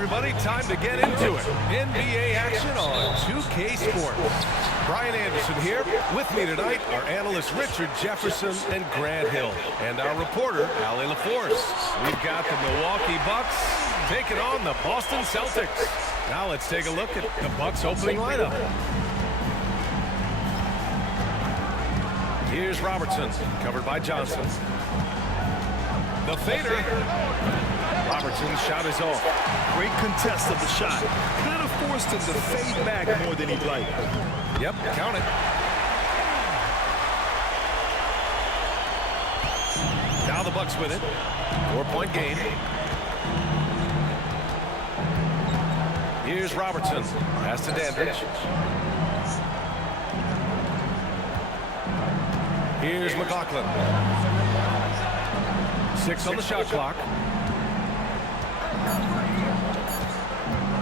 everybody, time to get into it. NBA action on 2K Sports. Brian Anderson here. With me tonight are analysts Richard Jefferson and Grant Hill, and our reporter, Allie LaForce. We've got the Milwaukee Bucks taking on the Boston Celtics. Now let's take a look at the Bucks opening lineup. Here's Robertson, covered by Johnson. The fader. Robertson's shot is off. Great contest of the shot. Kind of forced him to fade back more than he'd like. Yep, count it. Now the Bucks with it. 4-point game. Here's Robertson. Pass to Dandridge. Here's McLaughlin. 6 on the shot clock.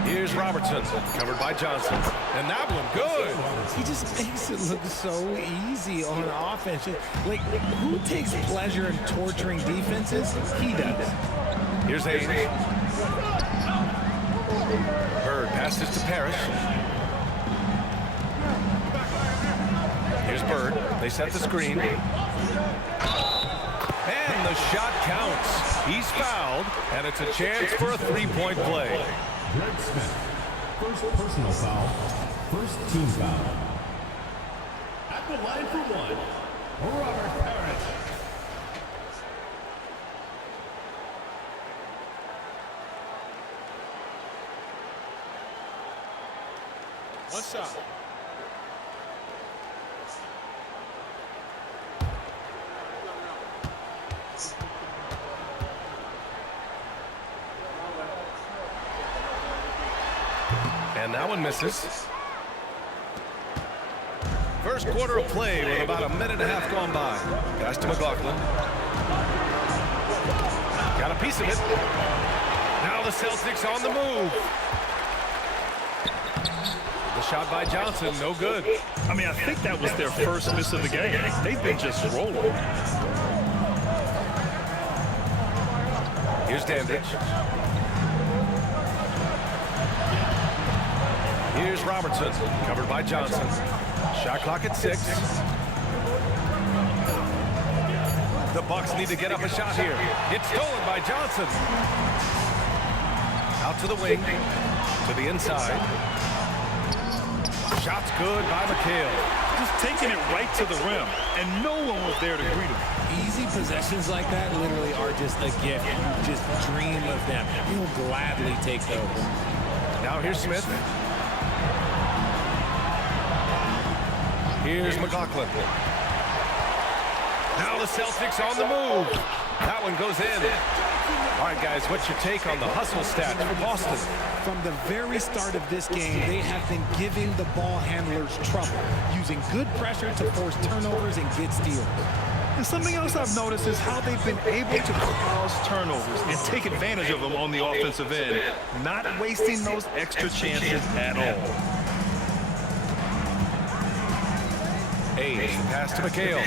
Here's Robertson, covered by Johnson. And that one, good. He just makes it look so easy on offense. Like, who takes pleasure in torturing defenses? He does. Here's Hayes. Bird passes to Parrish. Here's Bird. They set the screen. And the shot counts. He's fouled, and it's a chance for a three-point play. Greg Smith, first personal foul, first team foul. At the line for one, Robert Parrish. One shot. And that one misses. First quarter of play with about a minute and a half gone by. Pass to McLaughlin. Got a piece of it. Now the Celtics on the move. The shot by Johnson, no good. I mean, I think that was their first miss of the game. They've been just rolling. Here's Dandridge. Here's Robertson, covered by Johnson. Shot clock at 6. The Bucks need to get up a shot here. It's stolen by Johnson. Out to the wing, to the inside. Shot's good by McHale. Just taking it right to the rim, and no one was there to greet him. Easy possessions like that literally are just a gift. You just dream of them. You'll gladly take those. Now here's Smith. Here's McLaughlin. Now the Celtics on the move. That one goes in. All right, guys, what's your take on the hustle stats for Boston? From the very start of this game, they have been giving the ball handlers trouble, using good pressure to force turnovers and get steals. And something else I've noticed is how they've been able to cause turnovers and take advantage of them on the offensive end, not wasting those extra chances at all. Hayes, pass to McHale.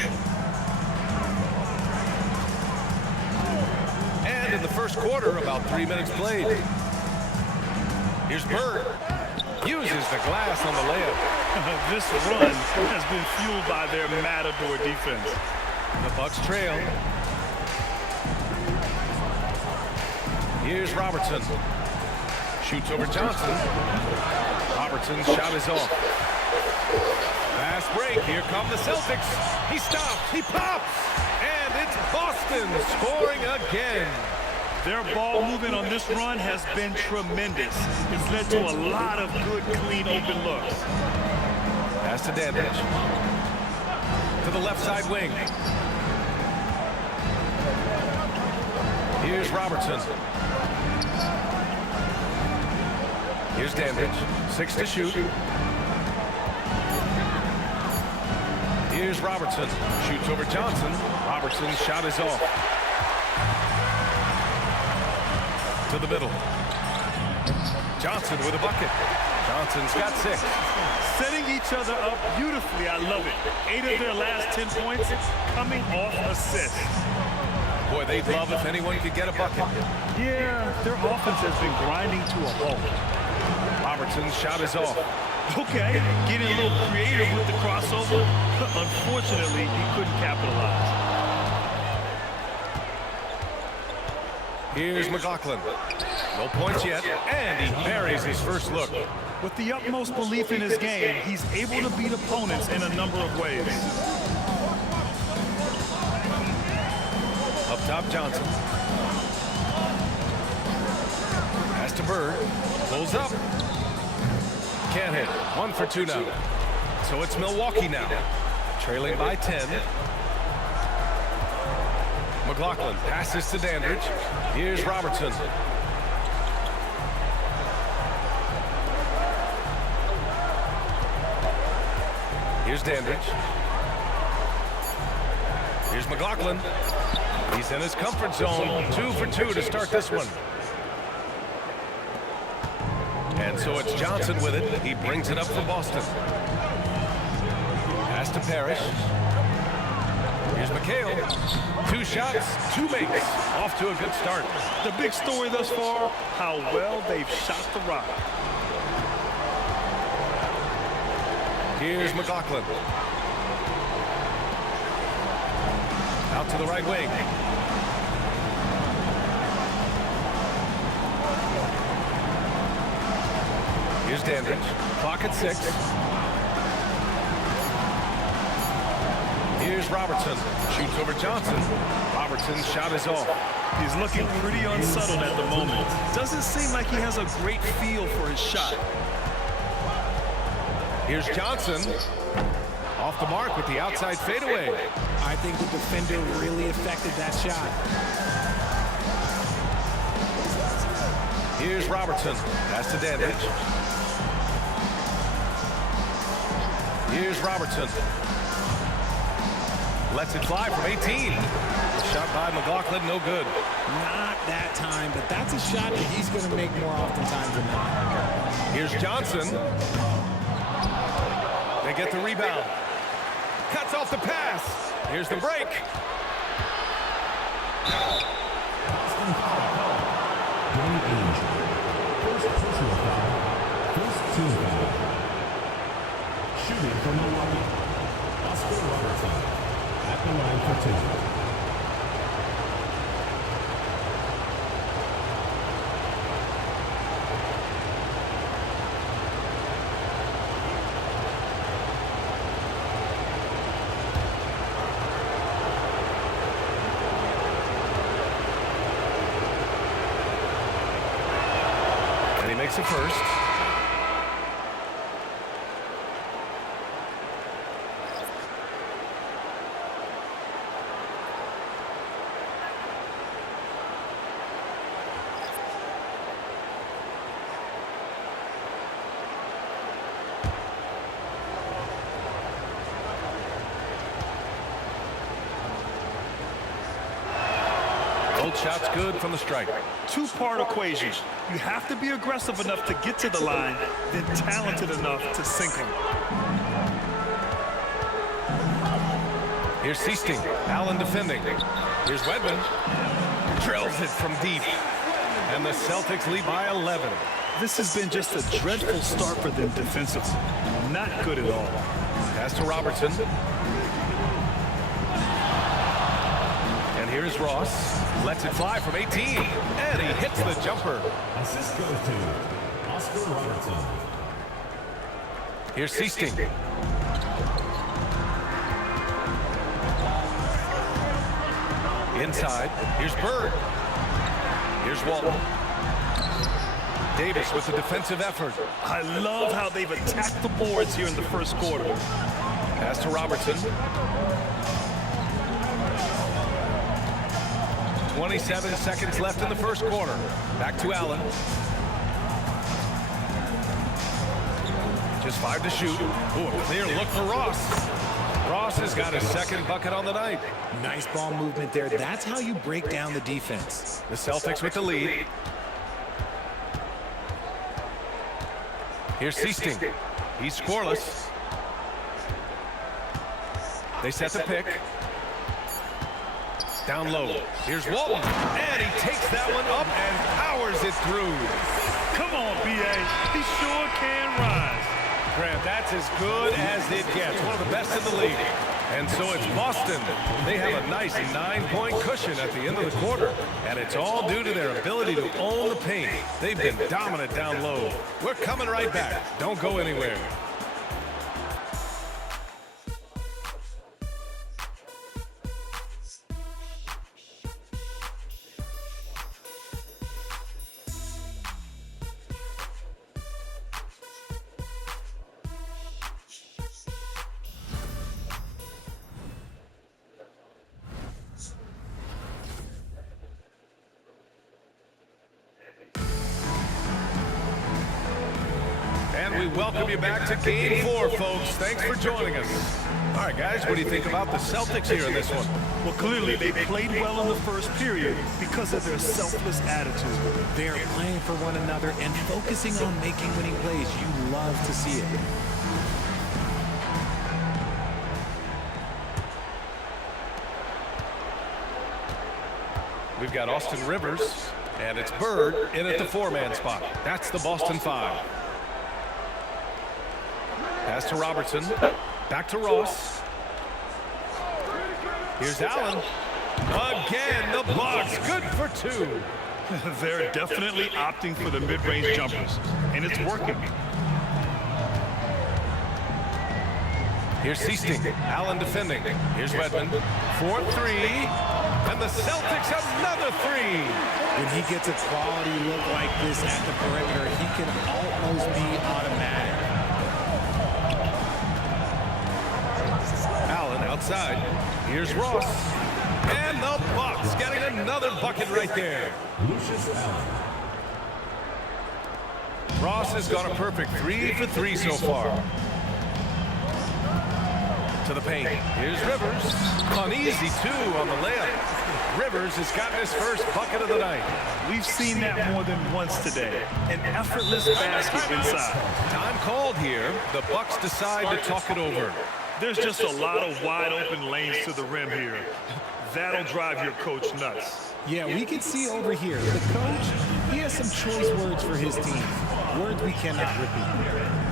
And in the first quarter, about 3 minutes played. Here's Bird. Uses the glass on the layup. This run has been fueled by their Matador defense. The Bucks trail. Here's Robertson. Shoots over Johnson. Robertson's shot is off. Fast break. Here come the Celtics. He stops. He pops. And it's Boston scoring again. Their ball movement on this run has been tremendous. It's led to a lot of good, clean, open looks. Pass to Dandridge. To the left side wing. Here's Robertson. Here's Dandridge. 6 to shoot. Here's Robertson. Shoots over Johnson. Robertson's shot is off. To the middle. Johnson with a bucket. Johnson's got 6. Setting each other up beautifully. I love it. 8 of their last 10 points coming off assists. Boy, they'd love if anyone could get a bucket. Yeah, their offense has been grinding to a halt. Robertson's shot is off. Okay, getting a little creative with the crossover. Unfortunately, he couldn't capitalize. Here's McLaughlin. No points yet, and he buries his first look. With the utmost belief in his game, he's able to beat opponents in a number of ways. Up top, Johnson. Pass to Bird. Pulls up. Can't hit. 1 for 2 now. So it's Milwaukee now. Trailing by 10. McLaughlin passes to Dandridge. Here's Robertson. Here's Dandridge. Here's McLaughlin. He's in his comfort zone. 2 for 2 to start this one. And so it's Johnson with it. He brings it up for Boston. Pass to Parrish. Here's McHale. 2 shots, 2 makes. Off to a good start. The big story thus far, how well they've shot the rock. Here's McLaughlin. Out to the right wing. Here's Dandridge. Clock at 6. Here's Robertson. Shoots over Johnson. Robertson's shot is off. He's looking pretty unsettled at the moment. Doesn't seem like he has a great feel for his shot. Here's Johnson. Off the mark with the outside fadeaway. I think the defender really affected that shot. Here's Robertson. Pass to Dandridge. Here's Robertson. Lets it fly from 18. Shot by McLaughlin, no good. Not that time, but that's a shot that he's going to make more oftentimes than not. Here's Johnson. They get the rebound. Cuts off the pass. Here's the break. Danny Ainge. First personal foul. First team foul. Shooting from Milwaukee. Oscar Robertson. At the line for 2. And he makes it first. Both shots good from the stripe. Two-part equation. You have to be aggressive enough to get to the line, then talented enough to sink them. Here's Seasting. Allen defending. Here's Wedman. Drills it from deep. And the Celtics lead by 11. This has been just a dreadful start for them defensively. Not good at all. Pass to Robertson. And here's Ross. Lets it fly from 18. And he hits the jumper. Assist goes to Oscar Robertson. Here's Seasting. Inside. Here's Bird. Here's Walton. Davis with the defensive effort. I love how they've attacked the boards here in the first quarter. Pass to Robertson. 27 seconds left in the first quarter. Back to Allen. Just 5 to shoot. Ooh, a clear look for Ross. Ross has got his second bucket on the night. Nice ball movement there. That's how you break down the defense. The Celtics with the lead. Here's Seasting. He's scoreless. They set the pick. Down low. Here's Walton. And he takes that one up and powers it through. Come on, B.A. He sure can rise. Grant, that's as good as it gets. One of the best in the league. And so it's Boston. They have a nice 9-point cushion at the end of the quarter. And it's all due to their ability to own the paint. They've been dominant down low. We're coming right back. Don't go anywhere. And we welcome you back to Game 4, folks. Thanks for joining us. All right, guys, what do you think about the Celtics here in this one? Well, clearly they played well in the first period because of their selfless attitude. They're playing for one another and focusing on making winning plays. You love to see it. We've got Austin Rivers, and it's Bird in at the 4-man spot. That's the Boston 5. Pass to Robertson. Back to Ross. Here's Allen. Again, the Bucks. Good for 2. They're definitely opting for the mid-range jumpers, and it's working. Here's Seasting. Allen defending. Here's Wedman. 4-3. And the Celtics another 3. When he gets a quality look like this at the perimeter, he can almost be automatic. Allen outside. Here's Ross. And the Bucks getting another bucket right there. Lucius Allen. Ross has got a perfect 3 for 3 so far. To the paint. Here's Rivers. Uneasy 2 on the layup. Rivers has gotten his first bucket of the night. We've seen that more than once today. An effortless basket inside. Time called here. The Bucks decide to talk it over. There's just a lot of wide open lanes to the rim here. That'll drive your coach nuts. Yeah, we can see over here. The coach, he has some choice words for his team. Words we cannot repeat.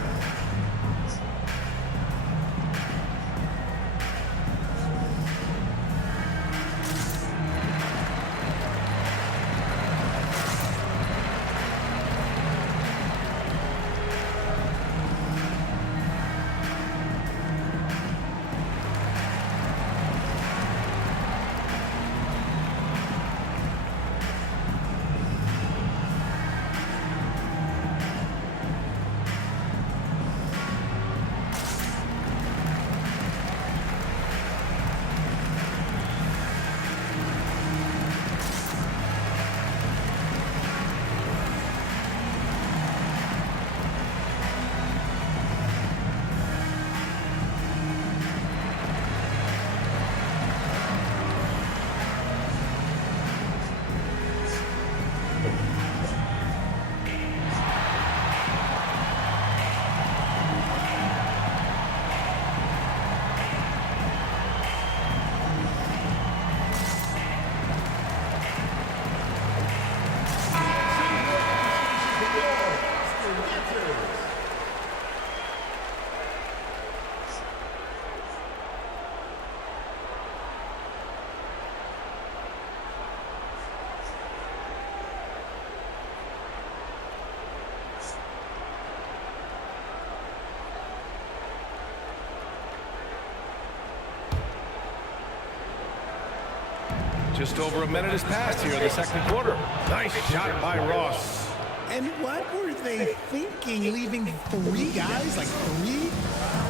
Just over a minute has passed here in the second quarter. Nice shot by Ross. And what were they thinking, leaving 3 guys, like 3,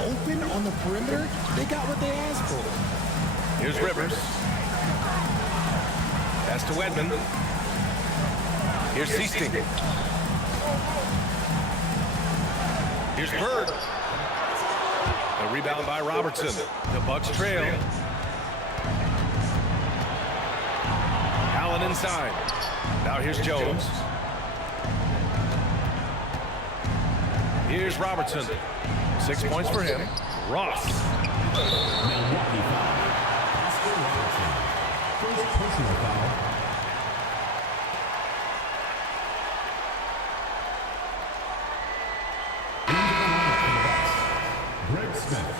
open on the perimeter? They got what they asked for. Here's Rivers. Pass to Wedman. Here's Seasting. Here's Bird. A rebound by Robertson. The Bucks trail. Allen inside. Now here's Jones. Here's Robertson. 6 points for him. Ross. Milwaukee foul. Oscar Robertson. First personal foul. Into the lineup for the Bucks, Greg Smith,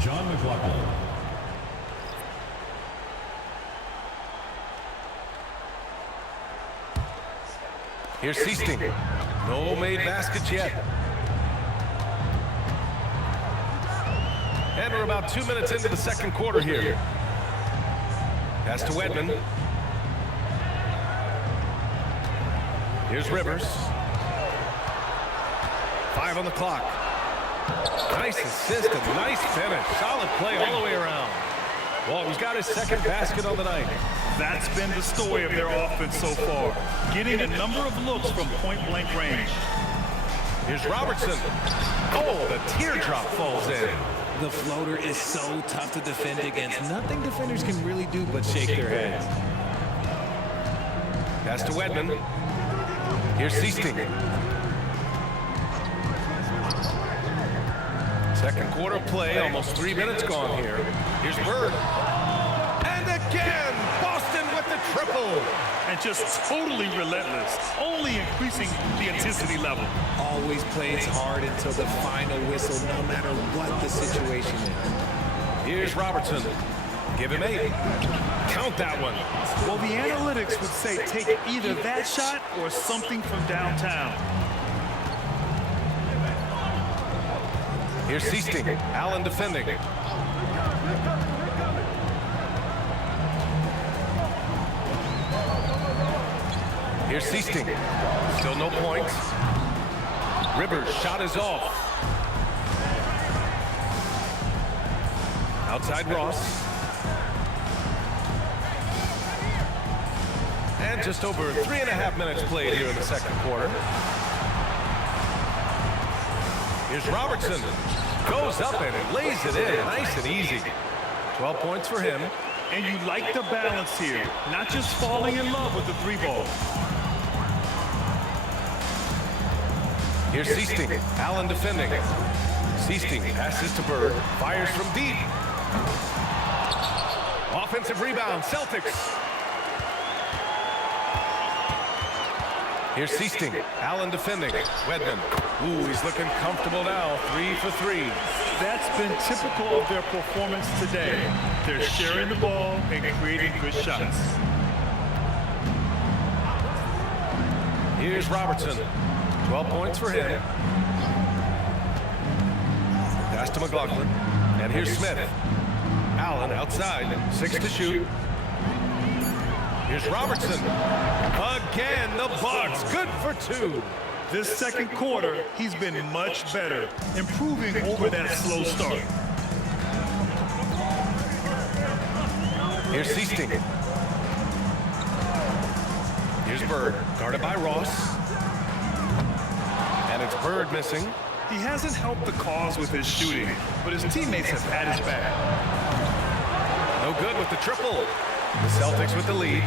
John McLaughlin. Here's Seasting. No made baskets yet. And we're about 2 minutes into the second quarter here. Pass to Wedman. Here's Rivers. 5 on the clock. Nice assist and nice finish. Solid play all the way around. Walton's got his second basket on the night. That's been the story of their offense so far. Getting a number of looks from point-blank range. Here's Robertson. Oh, the teardrop falls in. The floater is so tough to defend against. Nothing defenders can really do but shake their heads. Pass to Wedman. Here's Seasting. Second quarter play, almost 3 minutes gone here. Here's Bird. And again, Boston with the triple. And just totally relentless, only increasing the intensity level. Always plays hard until the final whistle, no matter what the situation is. Here's Robertson. Give him 8. Count that one. Well, the analytics would say take either that shot or something from downtown. Here's Seasting. Allen defending. Here's Seasting. Still no points. Rivers shot is off. Outside Ross. And just over 3.5 minutes played here in the second quarter. Here's Robertson. Goes up and it lays it in. Nice and easy. 12 points for him. And you like the balance here, not just falling in love with the 3-ball. Here's Seasting. Allen defending. Seasting passes to Bird. Fires from deep. Offensive rebound. Celtics. Here's Seasting. Allen defending. Wedman. Ooh, he's looking comfortable now. 3 for 3. That's been typical of their performance today. They're sharing the ball and creating good shots. Here's Robertson. 12 points for him. Pass to McLaughlin. And here's Smith. Allen outside. 6 to shoot. Here's Robertson. Again, the Bucks. Good for 2. This second quarter, he's been much better, improving over that slow start. Here's Seasting. Here's Bird. Guarded by Ross. And it's Bird missing. He hasn't helped the cause with his shooting, but his teammates have had his back. No good with the triple. The Celtics with the lead.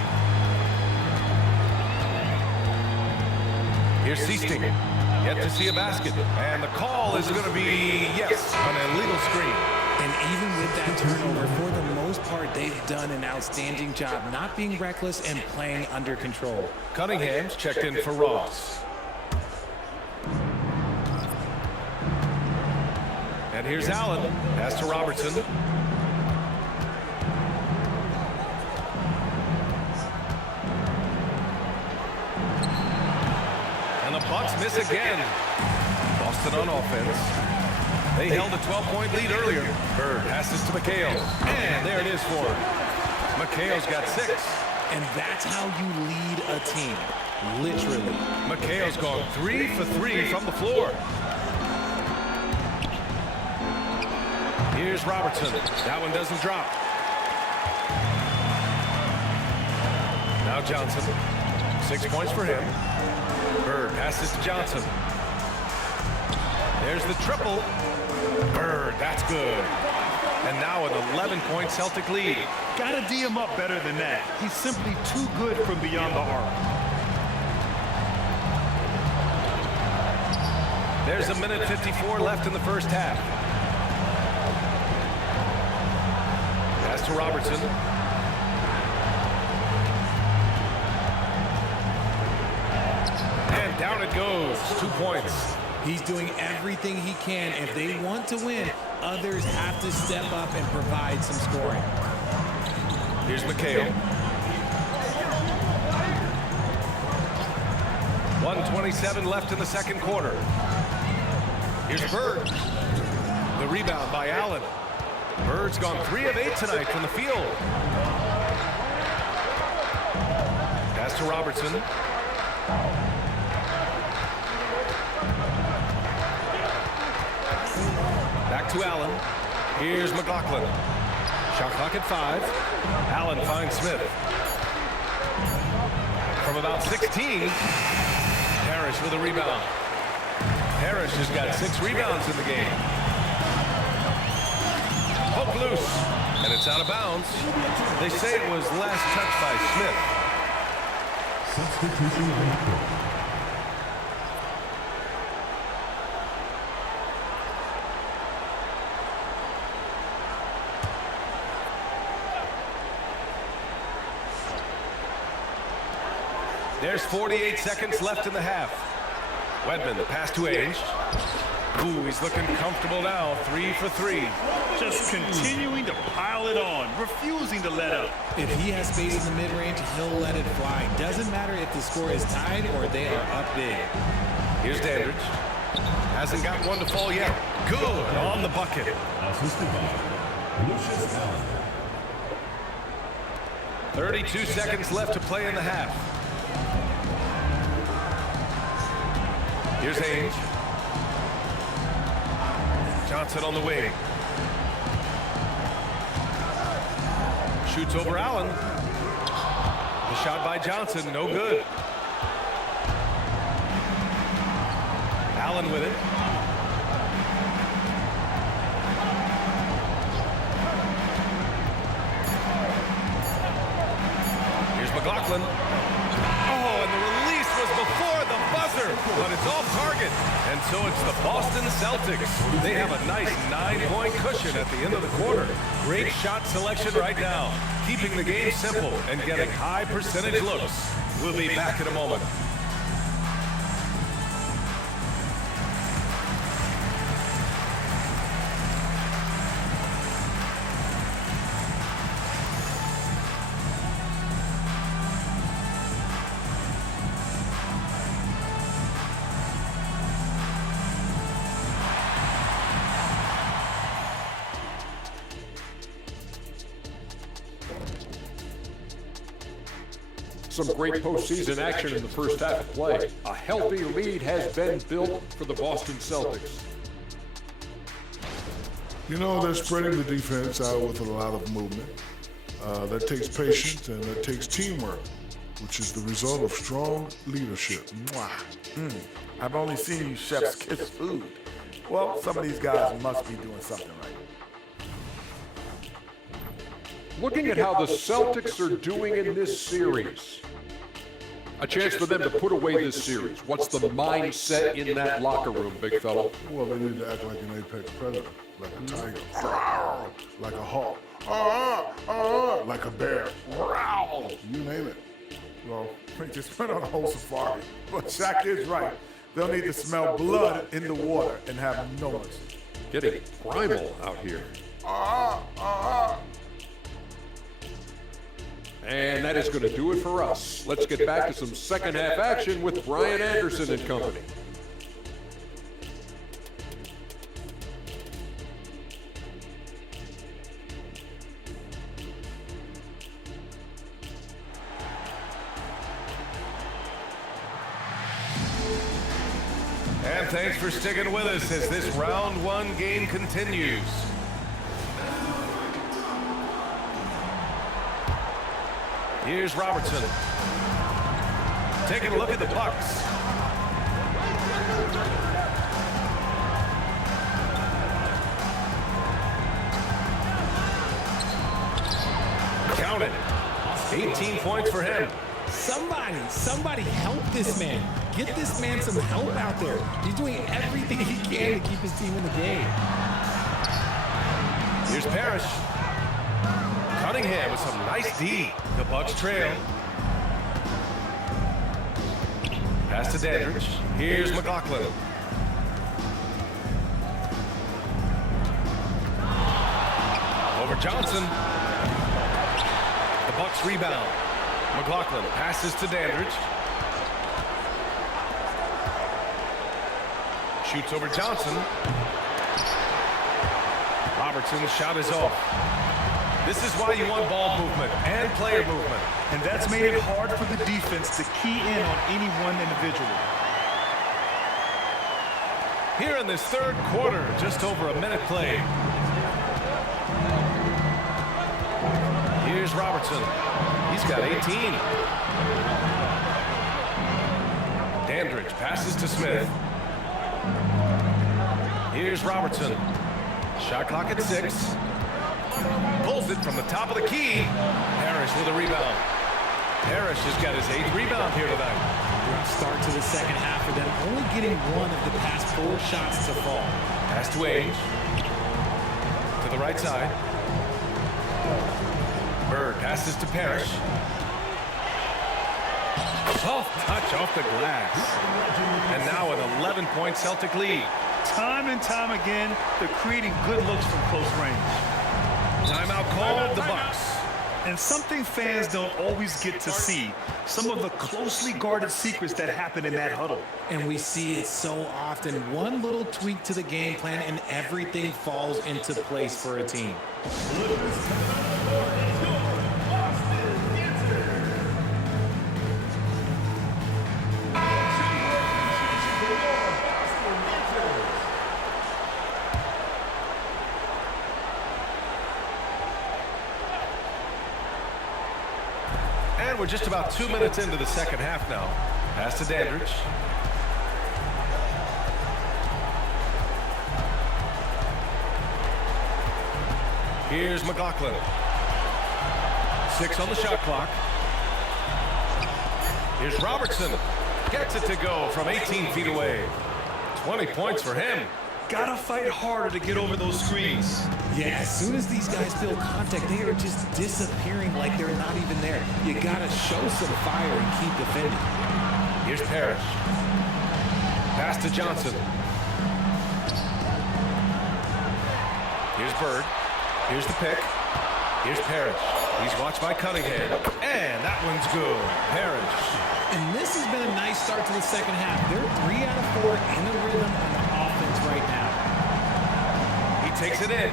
Here's Seasting. Yet to see a basket. And the call is going to be, yes, an illegal screen. And even with that turnover, for the most part, they've done an outstanding job not being reckless and playing under control. Cunningham's checked in for Ross. And here's Allen. Pass to Robertson. Bucks miss again. Boston on offense. They held a 12-point lead earlier. Bird passes to McHale. And there it is for him. McHale's got 6. And that's how you lead a team. Literally. McHale's gone 3 for 3 from the floor. Here's Robertson. That one doesn't drop. Now Johnson. 6 points for him. Bird passes to Johnson. There's the triple. Bird, that's good. And now an 11-point Celtic lead. Gotta D him up better than that. He's simply too good from beyond the arc. There's a minute 54 left in the first half. Pass to Robertson. Down it goes. 2 points. He's doing everything he can. If they want to win, others have to step up and provide some scoring. Here's McHale. 1:27 left in the second quarter. Here's Bird. The rebound by Allen. Bird's gone 3 of 8 tonight from the field. Pass to Robertson. Back to Allen. Here's McLaughlin. Shot clock at 5. Allen finds Smith. From about 16, Parrish with a rebound. Parrish has got 6 rebounds in the game. Hook loose, and it's out of bounds. They say it was last touched by Smith. Substitution on the court. There's 48 seconds left in the half. Wedman, the pass to Ainge. Ooh, he's looking comfortable now. 3 for 3. Just continuing to pile it on, refusing to let up. If he has space in the mid-range, he'll let it fly. Doesn't matter if the score is tied or they are up big. Here's Dandridge. Hasn't got one to fall yet. Good on the bucket. Assisted by Lucius Allen. 32 seconds left to play in the half. Here's Ainge. Johnson on the wing. Shoots over Allen. The shot by Johnson, no good. Allen with it. Here's McLaughlin. Oh, and the release was before the buzzer, but it's off target. And so it's the Boston Celtics. They have a nice 9-point cushion at the end of the quarter. Great shot selection right now, keeping the game simple and getting high percentage looks. We'll be back in a moment. Some great postseason action in the first half of play. A healthy lead has been built for the Boston Celtics. You know, they're spreading the defense out with a lot of movement. That takes patience and that takes teamwork, which is the result of strong leadership. Mwah. I've only seen you chefs kiss food. Well, some of these guys must be doing something right. Looking at how the Celtics are doing in this series, a chance for them to put away this series. What's the mindset in that locker room, big fella? Well, they need to act like an apex predator, like a tiger, like a hawk, like a bear, you name it. Well, they just went on a whole safari. But Shaq is right. They'll need to smell blood in the water and have no mercy. Getting primal out here. And that is going to do it for us. Let's get back to some second half action with Brian Anderson and company. And thanks for sticking with us as this round 1 game continues. Here's Robertson. Taking a look at the Bucks. Count it. 18 points for him. Somebody help this man. Get this man some help out there. He's doing everything he can to keep his team in the game. Here's Parrish. Cunningham with some nice D. The Bucks trail. Pass to Dandridge. Here's McLaughlin. Over Johnson. The Bucks rebound. McLaughlin passes to Dandridge. Shoots over Johnson. Robertson's shot is off. This is why you want ball movement and player movement. And that's made it hard for the defense to key in on any one individual. Here in this third quarter, just over a minute played. Here's Robertson. He's got 18. Dandridge passes to Smith. Here's Robertson. Shot clock at 6. Pulls it from the top of the key. Parrish with a rebound. Parrish has got his 8th rebound here tonight. Great start to the second half for them, only getting one of the past 4 shots to fall. Pass to Age. To the right side. Bird passes to Parrish. Soft touch off the glass. And now an 11-point Celtic lead. Time and time again, they're creating good looks from close range. Timeout called, the Bucks. And something fans don't always get to see, some of the closely guarded secrets that happen in that huddle. And we see it so often. One little tweak to the game plan and everything falls into place for a team. And we're just about 2 minutes into the second half now. Pass to Dandridge. Here's McLaughlin. 6 on the shot clock. Here's Robertson. Gets it to go from 18 feet away. 20 points for him. Gotta fight harder to get over those screens. Yeah, as soon as these guys feel contact, they are just disappearing like they're not even there. You gotta show some fire and keep defending. Here's Parrish. Pass to Johnson. Here's Bird. Here's the pick. Here's Parrish. He's watched by Cunningham. And that one's good. Parrish. And this has been a nice start to the second half. They're 3 out of 4 in the rhythm on the offense right now. He takes it in.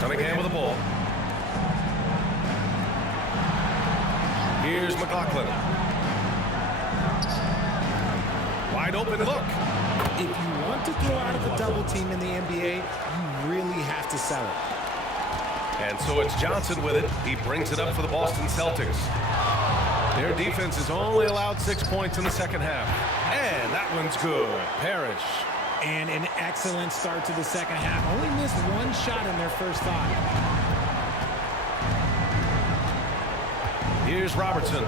Cunningham with the ball. Here's McLaughlin. Wide open look. If you want to throw out of the double team in the NBA, you really have to sell it. And so it's Johnson with it. He brings it up for the Boston Celtics. Their defense has only allowed 6 points in the second half. And that one's good. Parrish. And an excellent start to the second half. Only missed 1 shot in their first 5. Here's Robertson.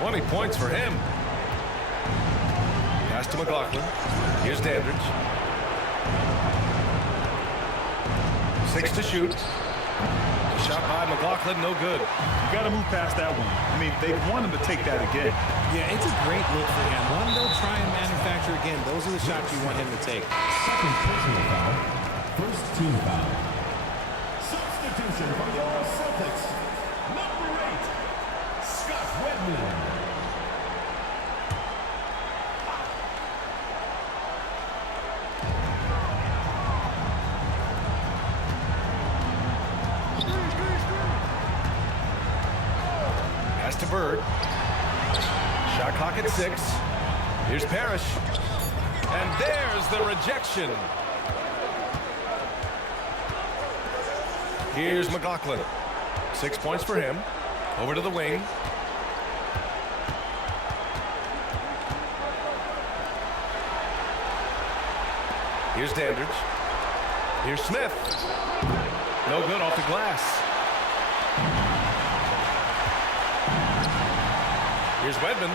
20 points for him. Pass to McLaughlin. Here's Dandridge. 6 to shoot. Shot by McLaughlin, no good. You got to move past that one. I mean, they want him to take that again. Yeah, it's a great look for him. One they'll try and manufacture again. Those are the shots you want him to take. Second personal foul. First team foul. Substitution for the Celtics. Number 8, Scott Wedman. To Bird. Shot clock at 6. Here's Parrish. And there's the rejection. Here's McLaughlin. 6 points for him. Over to the wing. Here's Dandridge. Here's Smith. No good off the glass. Here's Wedman.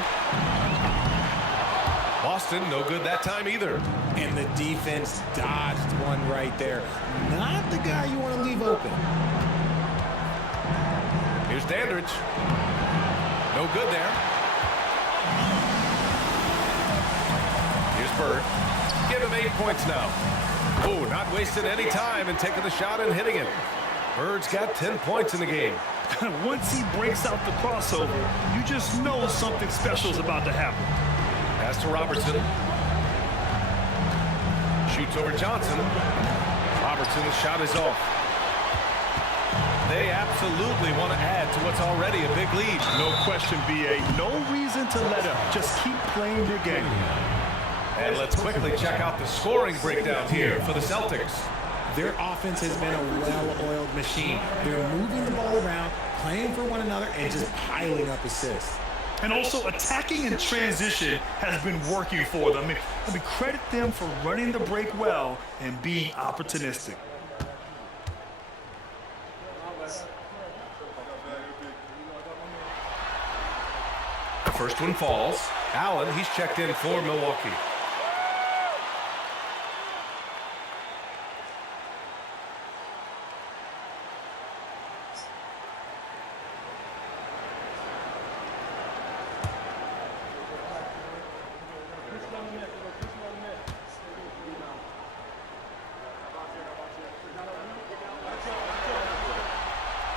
Boston, no good that time either. And the defense dodged one right there. Not the guy you want to leave open. Here's Dandridge. No good there. Here's Bird. Give him 8 points now. Oh, not wasting any time and taking the shot and hitting it. Bird's got 10 points in the game. Once he breaks out the crossover, you just know something special is about to happen. Pass to Robertson. Shoots over Johnson. Robertson's shot is off. They absolutely want to add to what's already a big lead. No question, B.A. No reason to let up. Just keep playing your game. And let's quickly check out the scoring breakdown here for the Celtics. Their offense has been a well-oiled machine. They're moving the ball around, playing for one another, and just piling up assists. And also attacking in transition has been working for them. Let me credit them for running the break well and being opportunistic. The first one falls. Allen, he's checked in for Milwaukee.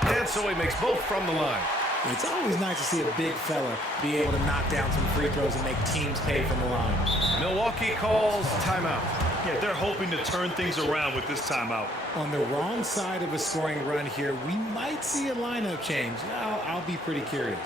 And so he makes both from the line. It's always nice to see a big fella be able to knock down some free throws and make teams pay from the line. Milwaukee calls timeout. Yeah, they're hoping to turn things around with this timeout. On the wrong side of a scoring run here, we might see a lineup change. I'll be pretty curious.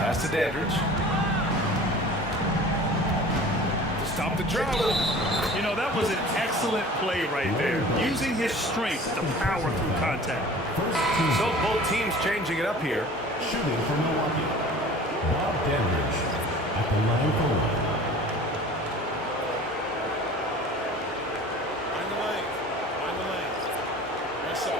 Pass to Dandridge. To stop the drought. You know, that was an excellent play right there. Using his strength to power through contact. So both teams changing it up here. Shooting for Milwaukee, Bob Dandridge at the line for one. Find the lane. Find the lane. Yes, sir.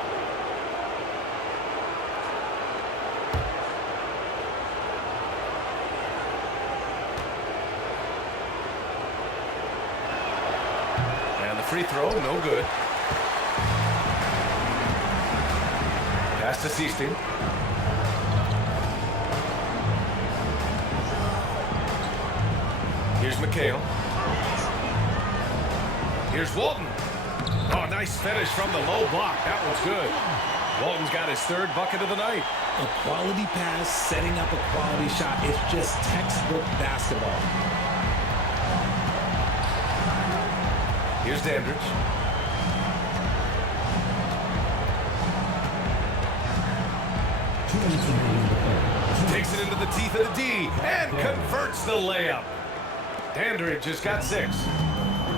And the free throw, no good. Pass to Seasting. Here's McHale. Here's Walton. Oh, nice finish from the low block. That one's good. Walton's got his third bucket of the night. A quality pass, setting up a quality shot. It's just textbook basketball. Here's Dandridge. Takes it into the teeth of the D and converts the layup. Dandridge has got 6.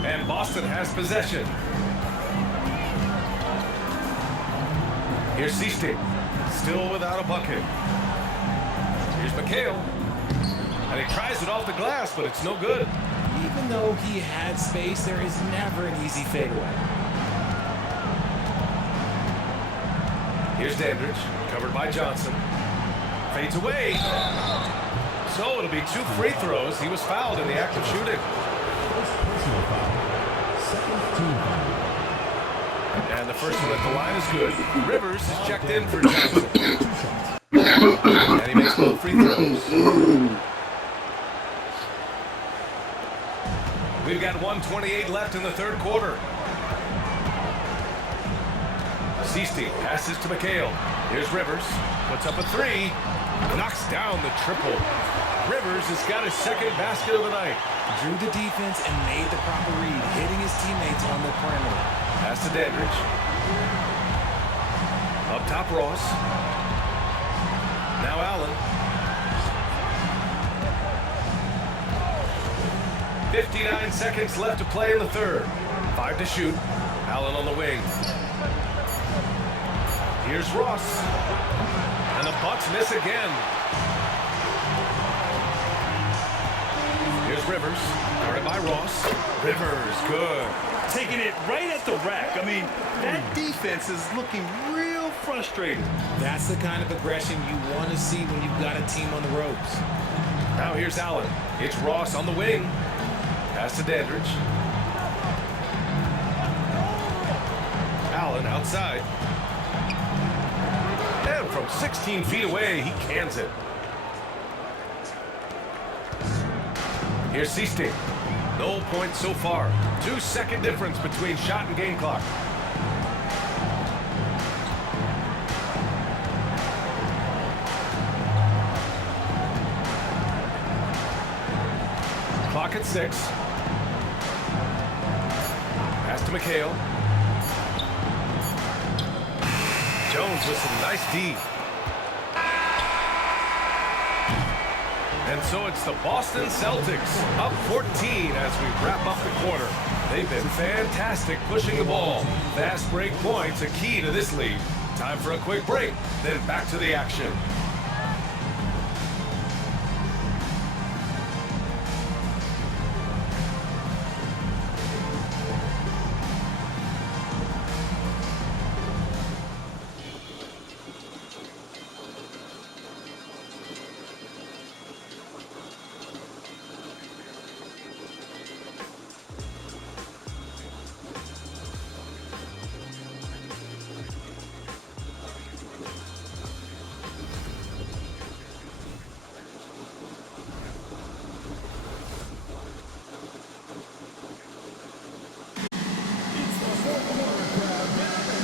And Boston has possession. Here's Seasting. Still without a bucket. Here's McHale. And he tries it off the glass, but it's no good. Even though he had space, there is never an easy fadeaway. Here's Dandridge, covered by Johnson. Fades away. So it'll be 2 free throws. He was fouled in the act of shooting. First personal foul. Second team foul. And the first one at the line is good. Rivers is checked in for Johnson. couple of free throws. We've got 1:28 left in the third quarter. Sisti passes to McHale. Here's Rivers. Puts up a three. Knocks down the triple. Rivers has got his second basket of the night. Drew the defense and made the proper read, hitting his teammates on the perimeter. Pass to Dandridge. Up top, Ross. Now Allen. 59 seconds left to play in the third. 5 to shoot. Allen on the wing. Here's Ross. And the Bucks miss again. Here's Rivers. Guarded by Ross. Rivers, good. Taking it right at the rack. I mean, that defense is looking real frustrated. That's the kind of aggression you want to see when you've got a team on the ropes. Now here's Allen. It's Ross on the wing. Pass to Dandridge. Allen outside. And from 16 feet away, he cans it. Here's Sisti. No points so far. 2-second difference between shot and game clock. Clock at 6. Pass to McHale. Jones with some nice D. And so it's the Boston Celtics up 14 as we wrap up the quarter. They've been fantastic pushing the ball. Fast break points a key to this lead. Time for a quick break, then back to the action.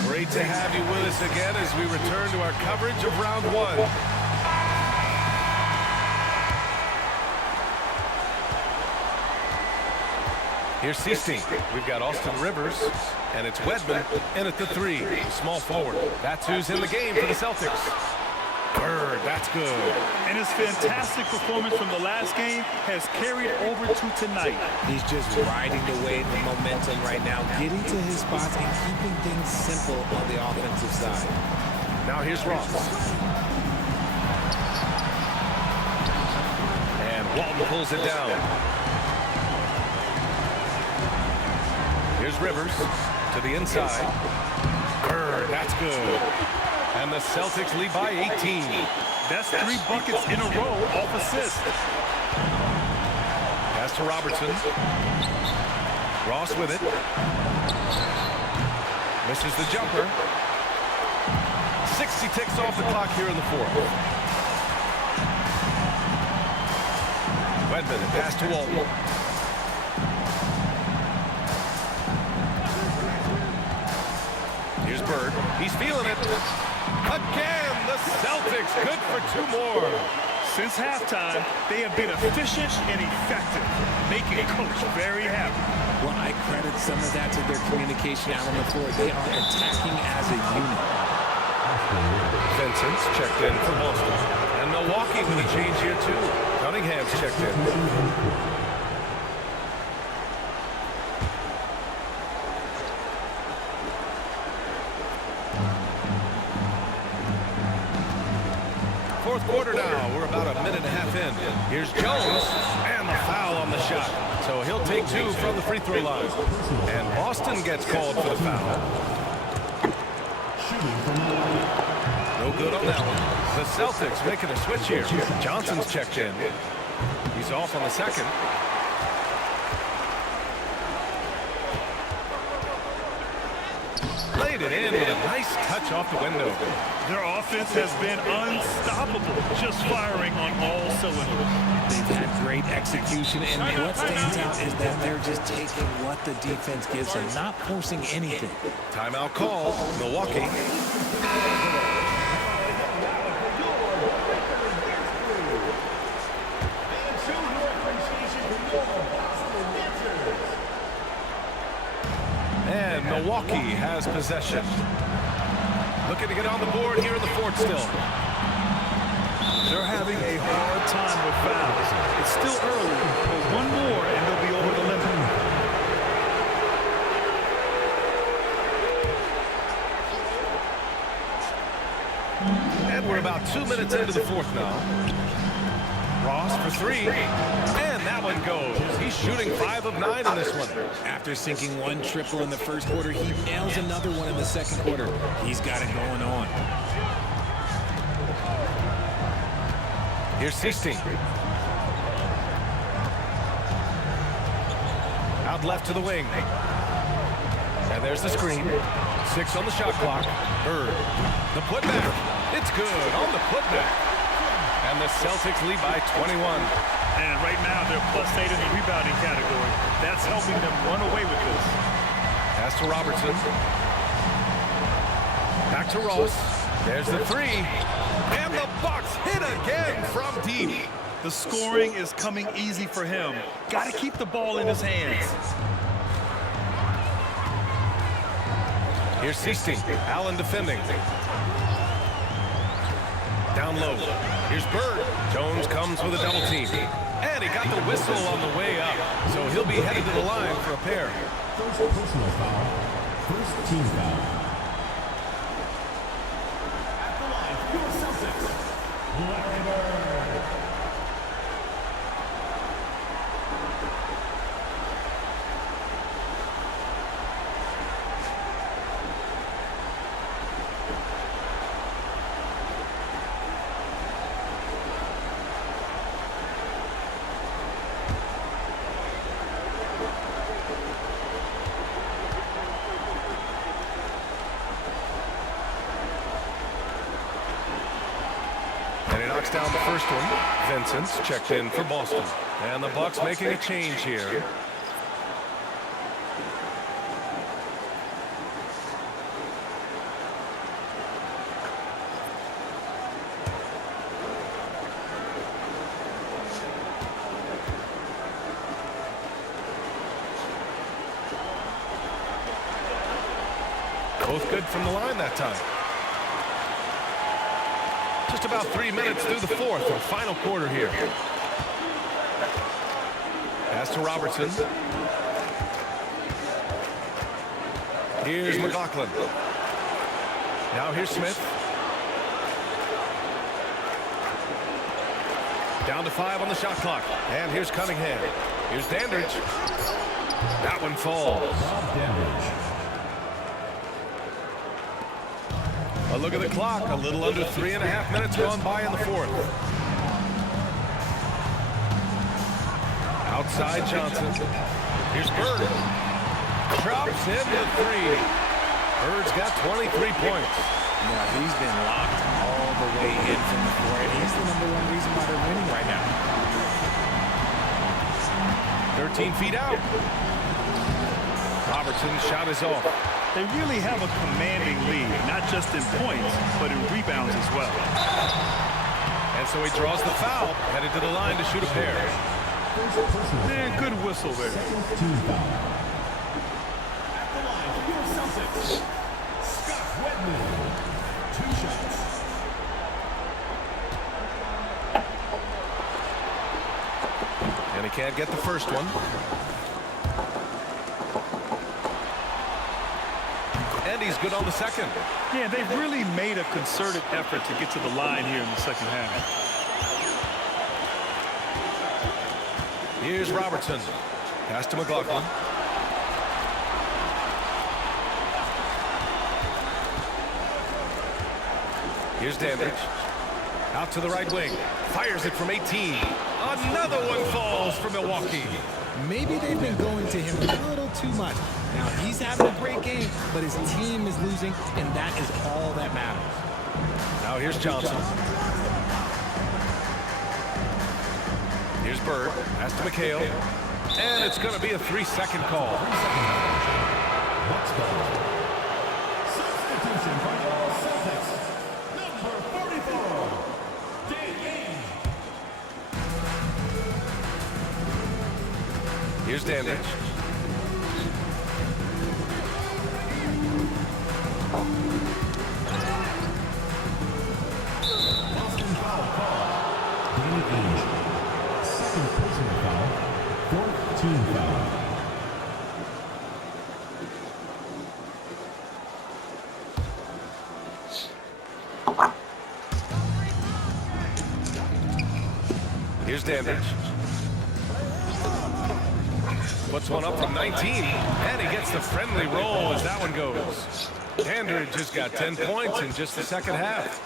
Great to have you with us again as we return to our coverage of round one. Here's Sisti. We've got Austin Rivers, and it's Wedman in at the 3, small forward. That's who's in the game for the Celtics. Bird, that's good. And his fantastic performance from the last game has carried over to tonight. He's just riding the wave of momentum right now, getting to his spots and keeping things simple on the offensive side. Now here's Ross. And Walton pulls it down. Here's Rivers to the inside. Bird, that's good. And the Celtics lead by 18. That's 3 buckets in a row off assist. Pass to Robertson. Ross with it. Misses the jumper. 60 ticks off the clock here in the fourth. Wedman, pass to Walton. Here's Bird. He's feeling it. Again, the Celtics good for 2 more. Since halftime, they have been efficient and effective, making Coach very happy. Well, I credit some of that to their communication out on the floor. They are attacking as a unit. Vincent's checked in for Boston. And Milwaukee with a change here, too. Cunningham's checked in. Fourth quarter now. We're about a minute and a half in. Here's Jones, and the foul on the shot. So he'll take 2 from the free throw line. And Boston gets called for the foul. No good on that one. The Celtics making a switch here. Johnson's checked in. He's off on the second. Late laid it in with a nice touch off the window. Their offense has been unstoppable, just firing on all cylinders. They've had great execution, and what stands out is that they're just taking what the defense gives them, not forcing anything. Timeout call, Milwaukee. And Milwaukee has possession. Looking to get on the board here in the fourth still. They're having a hard time with fouls. It's still early, but one more and they'll be over the limit. And we're about 2 minutes into the fourth now. Ross for three, and that one goes. He's shooting 5 of 9 in this one. After sinking one triple in the first quarter, he nails another one in the second quarter. He's got it going on. Here's 16. Out left to the wing. And there's the screen. 6 on the shot clock. Bird. The putback. It's good on the putback. And the Celtics lead by 21. And right now they're +8 in the rebounding category. That's helping them run away with this. Pass to Robertson. Back to Ross. There's the three. And the Bucks hit again from deep. The scoring is coming easy for him. Got to keep the ball in his hands. Here's 16. Allen defending. Down low. Here's Bird. Jones comes with a double team. And he got the whistle on the way up. So he'll be headed to the line for a pair. First personal foul. First team foul. At the line, your Celtics. Larry Bird. Knocks down the first one. Vincent's checked in for Boston. And the Bucks making a change here. Both good from the line that time. Just about 3 minutes through the fourth or final quarter here. Pass to Robertson. Here's McLaughlin. Now here's Smith. Down to 5 on the shot clock. And here's Cunningham. Here's Dandridge. That one falls. A look at the clock. A little under 3.5 minutes gone by in the fourth. Outside Johnson. Here's Bird. Drops in the three. Bird's got 23 points. Yeah, he's been locked all the way in from the floor, and he's the #1 reason why they're winning right now. 13 feet out. Robertson's shot is off. They really have a commanding lead, not just in points, but in rebounds as well. And so he draws the foul, headed to the line to shoot a pair. Yeah, good whistle there. Team foul. At the line, your Celtics. Scott Wedman. 2 shots. And he can't get the first one. And he's good on the second. Yeah, they've really made a concerted effort to get to the line here in the second half. Here's Robertson. Pass to McLaughlin. Here's Dandridge. Out to the right wing. Fires it from 18. Another one falls for Milwaukee. Maybe they've been going to him a little too much. Now, he's having a great game, but his team is losing, and that is all that matters. Now here's Johnson. Here's Bird. Pass to McHale. And it's going to be a 3-second call. Bucks ball. Substitution for the Celtics. Number 44, Dan Ainge. Here's Dandridge. Boston foul call. Danny Ainge. Second personal foul. Fourth team foul. Here's Dandridge. Puts one up from 19, and he gets the friendly roll as that one goes. Dandridge has got 10 points in just the second half.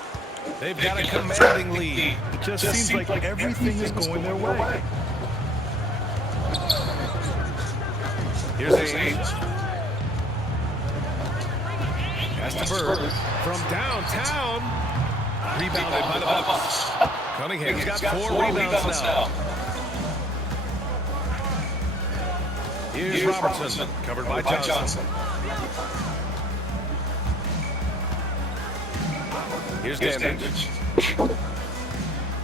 They've got a commanding lead. It just seems like everything is going their way. Here's Ainge. Pass to Bird from downtown. Rebounded by the Bucks. Cunningham's got 4 rebounds now. Here's Robertson, covered by Johnson. Here's Dandridge.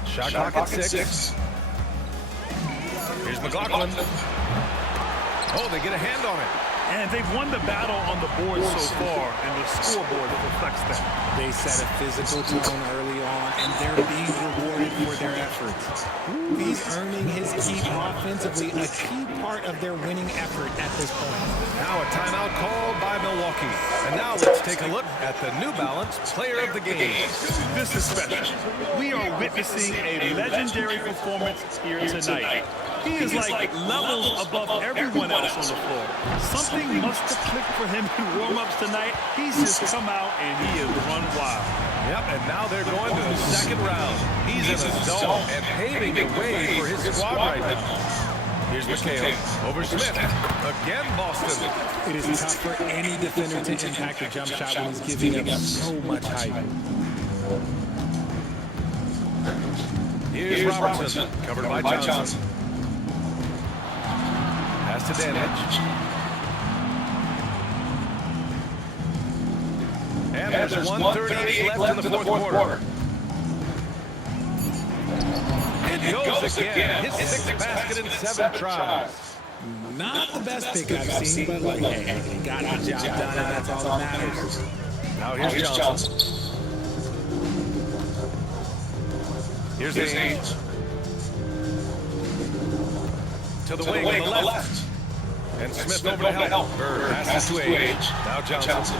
Shot clock at 6. Here's McLaughlin. Oh, they get a hand on it. And they've won the battle on the board so far, and the scoreboard reflects that. They set a physical tone early on, and they're being rewarded for their efforts. He's earning his keep offensively, a key part of their winning effort at this point. Now a timeout called by Milwaukee. And now let's take a look at the New Balance Player of the Game. This is special. We are witnessing a legendary performance here tonight. He is like levels above everyone else on the floor. Something must have clicked for him in warm-ups tonight. He's just come out and he has run wild. Yep, and now they're going to the second round. He's in a zone and paving the way for his squad right now. Here's McHale over Smith. Again, Boston. It is tough for any defender to impact a jump shot when he's giving up so much height. Here's Robertson, covered by Johnson. Pass to Dandridge. And there's 1:38 left in the fourth quarter. It goes again. His 6th basket in 7 tries. Not the best pick I've seen, but like, hey, he got the job done, and that's all that matters. Now here's Johnson. Here's Ainge. To the wing on the left. And Smith over to help. Bird passes to Ainge. Now Johnson.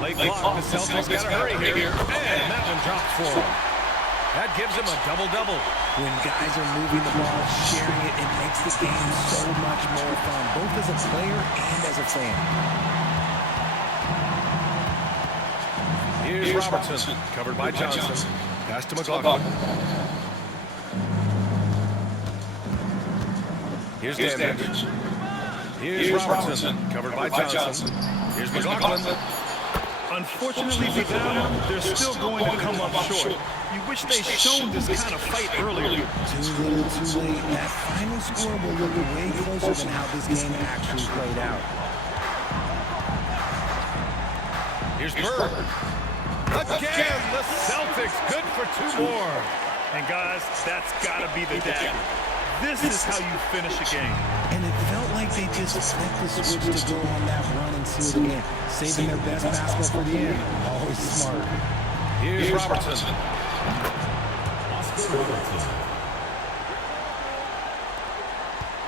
Late clock. The Celtics got to hurry here. And that one drops for him. That gives him a double-double. When guys are moving the ball, sharing it, it makes the game so much more fun, both as a player and as a fan. Here's Robertson, covered by Johnson. Pass to McLaughlin. Here's Dandridge. Here's Robertson, covered by Johnson. Here's McLaughlin. Unfortunately for them, they're still going to come up short. You wish they'd shown this kind of fight earlier. Too little, too late. That final score will look way closer than how this game actually played out. Here's Bird. Again, the Celtics good for 2 more. And guys, that's got to be the dagger. This is how you finish a game. And it felt like they just flipped the switch to go on that run and seal it again, saving their best basketball for the end. Always smart. Here's Robertson. Oscar Robertson.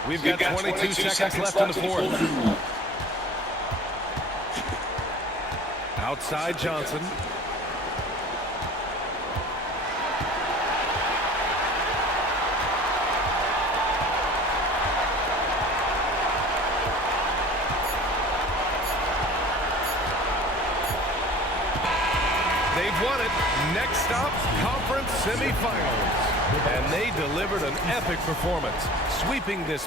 We've got 22 seconds left in the fourth. Outside Johnson. They've won it. Next stop, conference semifinals. And they delivered an epic performance, sweeping this